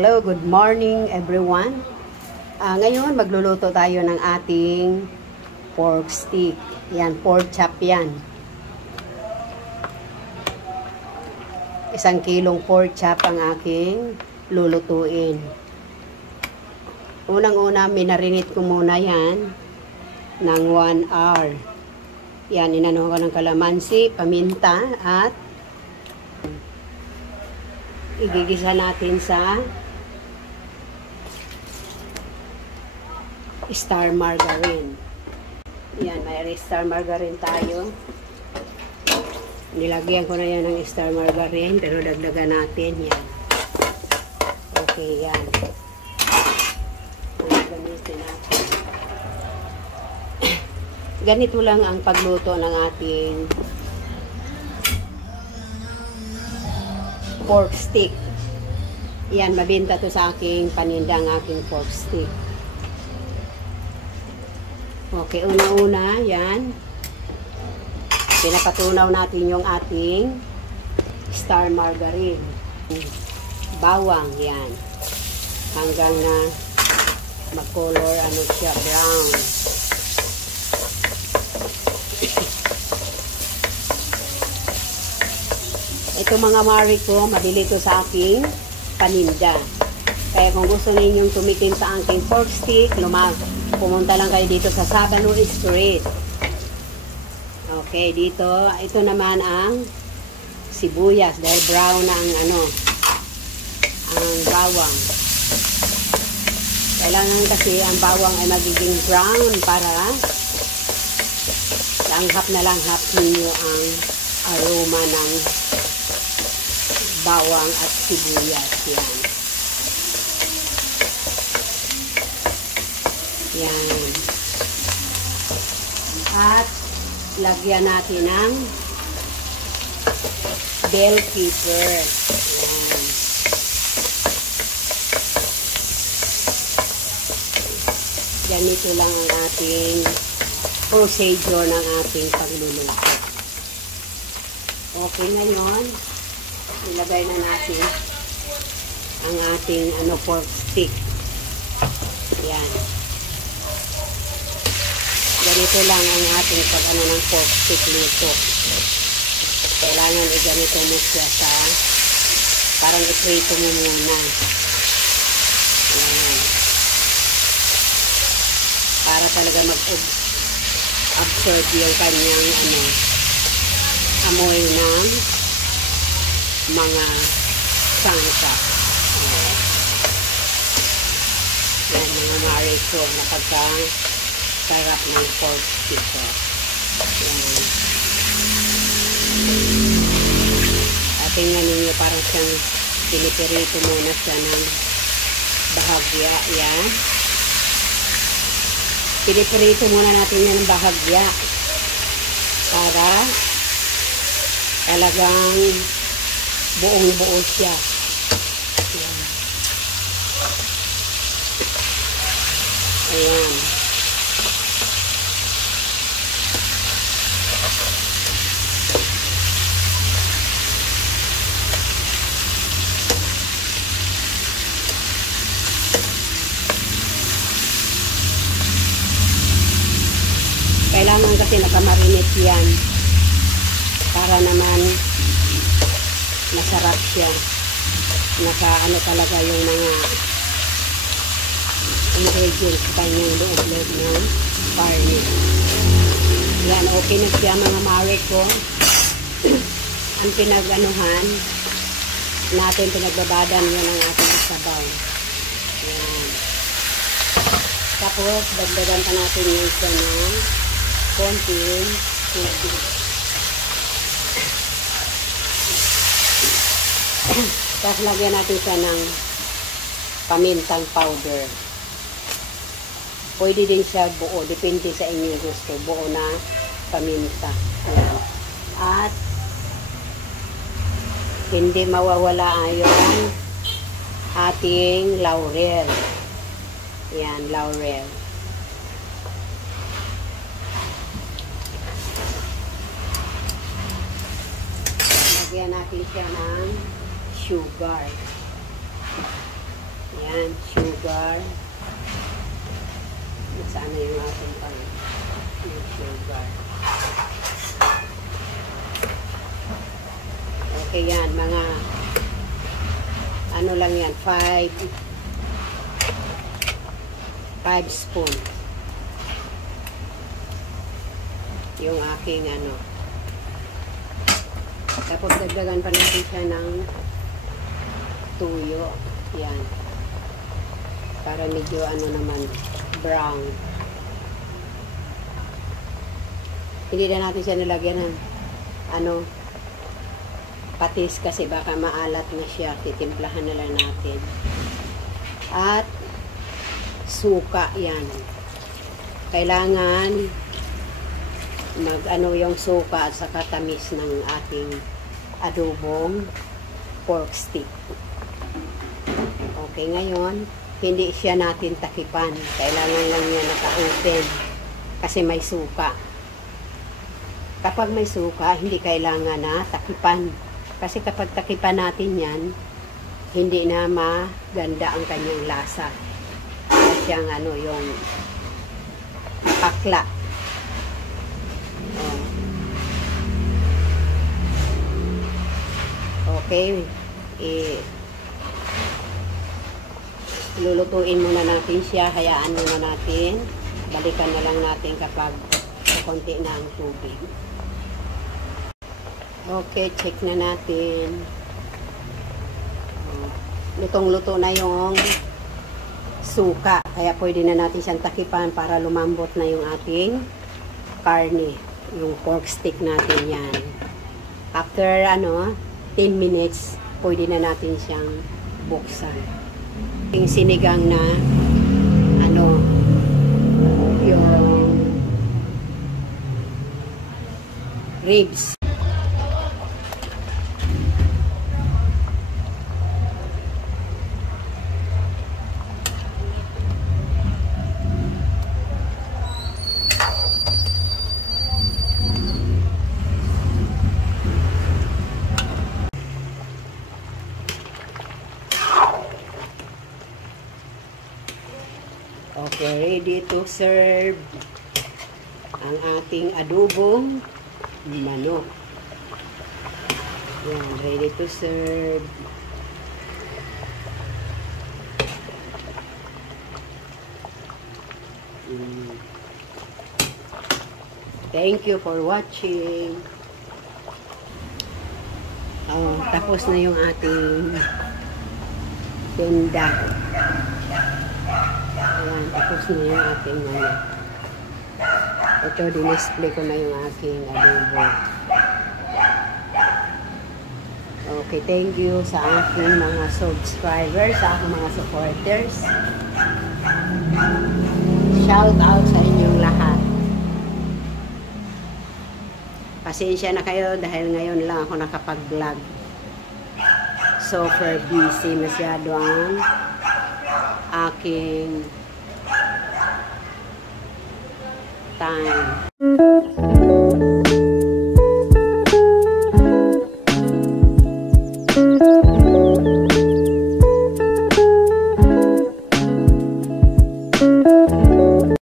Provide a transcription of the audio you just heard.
Hello, good morning everyone. Ngayon magluluto tayo ng ating pork stick. Yan, pork chop yan. 1 kilong pork chop ang aking lulutuin. Unang-una, minarinate ko muna yan ng 1 hour. Yan, inano ko ng kalamansi, paminta, at igigisa natin sa star margarine. Yan, may star margarine tayo. Nilagyan ko na yan ng star margarine, pero dagdagan natin yan. Okay, yan. Gamitin natin. Ganito lang ang pagluto ng ating pork stick. Yan, mabenta to sa aking paninda ang aking pork stick. Okay, una-una, yan. Pinapatunaw natin yung ating star margarine. Bawang, yan. Hanggang na mag-color, ano siya, brown. Ito mga mari ko, mabili ko sa aking paninda. Kaya kung gusto ninyong tumikim sa aking pork stick, pumunta lang kayo dito sa Sabano Street. Okay, dito, ito naman ang sibuyas dahil brown na ang ang bawang. Kailangan kasi ang bawang ay magiging brown para langhap na langhap ninyo ang aroma ng bawang at sibuyas. Yan. Yan. At lagyan natin ng bell pepper. Yan. Ganito lang ang ating procedure ng ating pagluluto. Okay, ngayon ilagay na natin ang ating pork stick. Yan. Ganito lang ang ating ng pork stick luto. Kailangan i-ganito mo siya sa parang iprito mo muna. Yan. Para talaga mag-absorb yung kanyang amoy ng mga sangka. Yan, mga mari ko, napagka-sarap ng pork stick. Yan. At tingnan ninyo, parang siyang pinipirito muna siya ng bahagya. Yan. Pinipirito muna natin yan ng bahagya para talagang buong-buo siya. Ayan. Ayan. Kailangan kasi nakamarinate yan para naman masarap siya. Talaga yung mga ingredients sa kanyang loob-loob ng garlic. Yan, okay na siya mga mare ko. Ang pinagbabadan yun ang ating sabaw. Yan. Tapos, dagdagan pa natin yung isa ng konting tubig. Tapos lagyan natin siya ng pamintang powder. Pwede din siya buo. Depende sa inyong gusto. Buo na paminta. Ayan. At hindi mawawala yung ating laurel. Ayan, laurel. Lagyan natin siya ng sugar. Yan, sugar. Saan na yung ating pang yung sugar. Okay yan, mga ano lang yan, 5 spoon. Yung aking ano. Tapos dagdagan pa natin siya ng tuyo. Yan. Para medyo ano naman, brown. Hindi na natin siya nilagyan ng ano, patis kasi baka maalat na siya. Titimplahan na lang natin. At suka yan. Kailangan mag-ano yung suka at saka tamis ng ating adobong pork stick. Okay, ngayon, hindi siya natin takipan. Kailangan lang niya naka-open kasi may suka. Kapag may suka, hindi kailangan na takipan. Kasi kapag takipan natin yan, hindi na maganda ang kanyang lasa. Kaya siyang ano, yung pakla. Okay. Lulutuin muna natin siya. Hayaan muna natin. Balikan na lang natin kapag konti na ang tubig. Okay, check na natin. Lutong-luto na yung suka. Kaya pwede na natin siyang takipan para lumambot na yung ating karne. Yung pork stick natin yan. After 10 minutes, pwede na natin siyang buksan. Yung sinigang na yung ribs. Okay, ready to serve ang ating adobong manok. Yan, ready to serve. Thank you for watching. Tapos na yung ating tinda. Ayan, tapos na yung aking ito, dinisplay ko na yung aking adobo. Okay, thank you sa aking mga subscribers, sa aking mga supporters. Shout out sa inyong lahat. Pasensya na kayo dahil ngayon lang ako nakapag-vlog. Super busy masyado ang aking time.